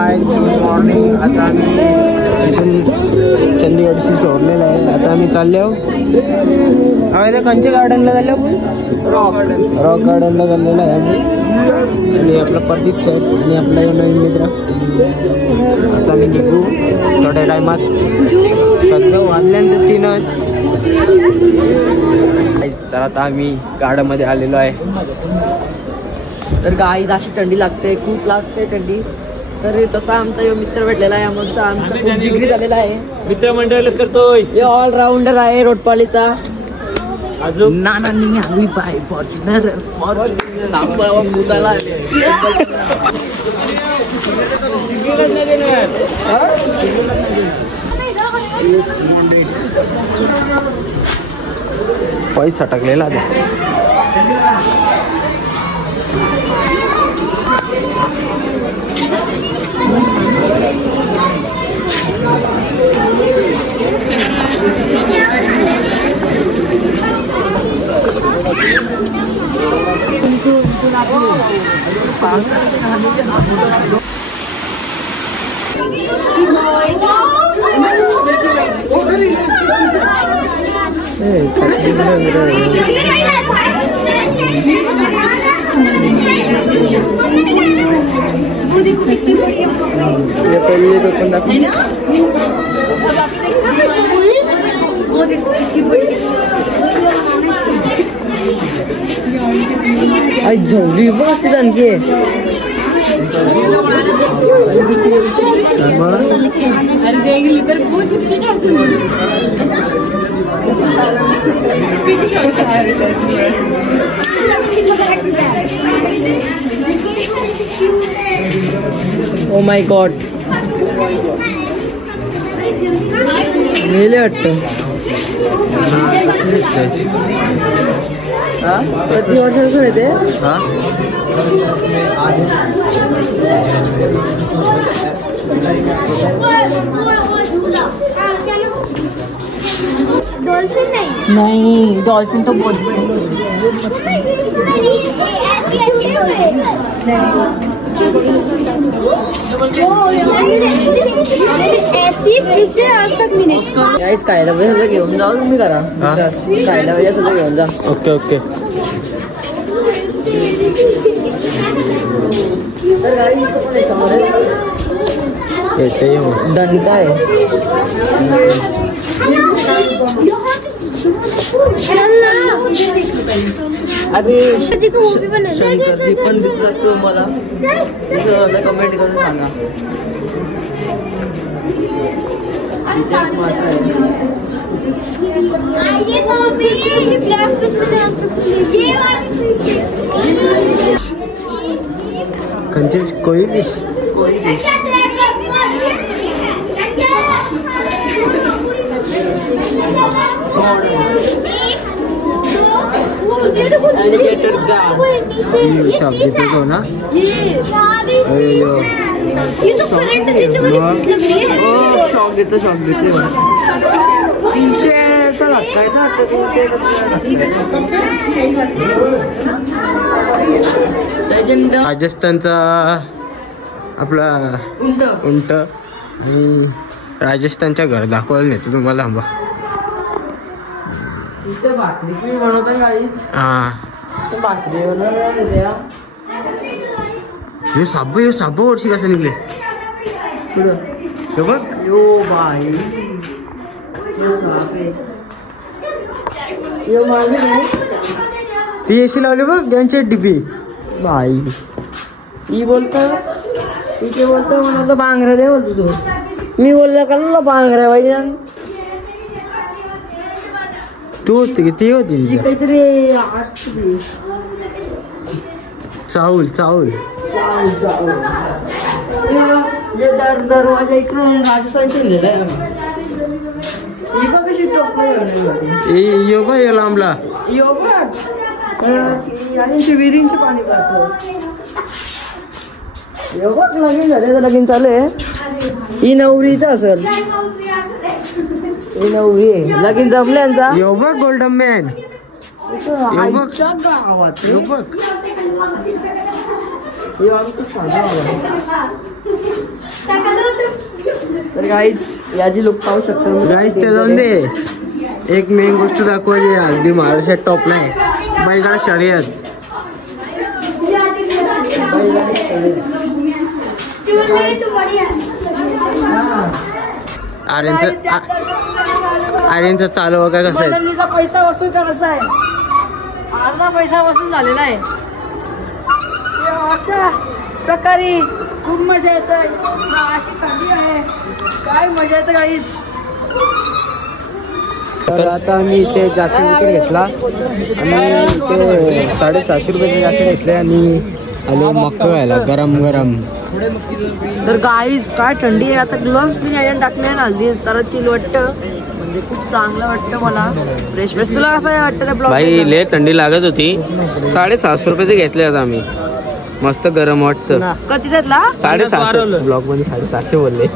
Guys, good morning. आता आम्ही इथून चंदीगडशी सोडलेलं आहे. आता आम्ही चाललो आम्ही कंचे गार्डनला चाललो. रॉक गार्डनला चाललेलं आहे आम्ही. आणि आपला प्रदीप सर आणि आपला नवीन मित्र. आता आम्ही निघू थोड्या टायमात. सध्या वाजल्यानंतर 3च. तर आता आम्ही गार्डनमध्ये आलेलो आहे. तर गाईज अशी थंडी लागते, खूप लागते थंडी. तर तसा आमचा यो मित्र भेटलेला आहे. आमचा खूप जिगरी झालेला आहे. मित्रमंडळ करतोय. हे ऑलराऊंडर आहे रोटपालीचा. अजून नानांनी आणली पाय फॉर्च्युनर पैसा टाकलेला झोंबी बस आणखी ओ माय गॉड मेले वाटतं. किती वर्षाचं आहे ते? डॉल्फिन नहीं, डॉल्फिन तो बहुत ऐसी फिशे आज तक नहीं देखी. खायला पाहिजे घेऊन जाऊ तुम्ही करा. खायला पाहिजे सगळं घेऊन जा. Okay okay. दंता आहे. अरे शंकरजी पण दिसतात मला. कमेंट करून सांगा. कंचे कोई फिश एलिगेटर का ना. ये तो करंट देने वाली फिश लग रही है. शॉक देते 300चा लागताय ना. 300 राजस्थानचा आपला उंट आणि राजस्थानच्या घर दाखवायला नेतो तुम्हाला. आंबा भाकरी बनवता काहीच. भाकरी यो साबो वर्षी कसं निघले बघ. यो बाई ती एसी लावली बघ त्यांची डीपी. बाई ही बोलतो इथे बोलतो म्हणा बांगरा दे बोलतो तू. मी बोललो का बांगरा पाहिजे. तू होती ती होती काहीतरी चाऊल दरवाजा इकडून राजस्थानचे योगा यो लांबला योगा विहिरींचे पाणी पाहतो. योगा लगीन झाले लगीन चालू आहे. ही नवरी तर असेल. ही नवरी आहे लगीन जमल्यांचा. योगा गोल्डन मॅन गावात तर गाईज याची लुक पाहू शकता गाईस ते जाऊन दे. एक मेन गोष्ट दाखवायची अगदी महाराष्ट्रात टॉपला आहे बैलगाडा शर्यत. आर्यनचं चालू बघा कसं आहे. मंडळीचा पैसा वसूल करायचा आहे. अर्धा पैसा वसूल झालेला आहे. अशा प्रकारे खूप मजा येत आहे. अशी थंडी आहे काय मजा येते काहीच. तर आता आम्ही इथे जॅकेट विकेट घेतला आणि इथे 750 रुपयाचे जॅकेट घेतले आणि आलो मक्का घ्यायला गरम गरम. तर गाईज काय थंडी आहे. आता ग्लोव्स बी नाही टाकले ना हल्दी जरा चिल वाटतं. म्हणजे खूप चांगलं वाटतं मला फ्रेश फ्रेश. तुला कसं वाटतं त्या ब्लॉग? भाई लय थंडी लागत होती. 750 रुपयाचे घेतले आता आम्ही. मस्त गरम वाटतं. कधी घेतला? 750 ब्लॉग मध्ये 750 बोलले.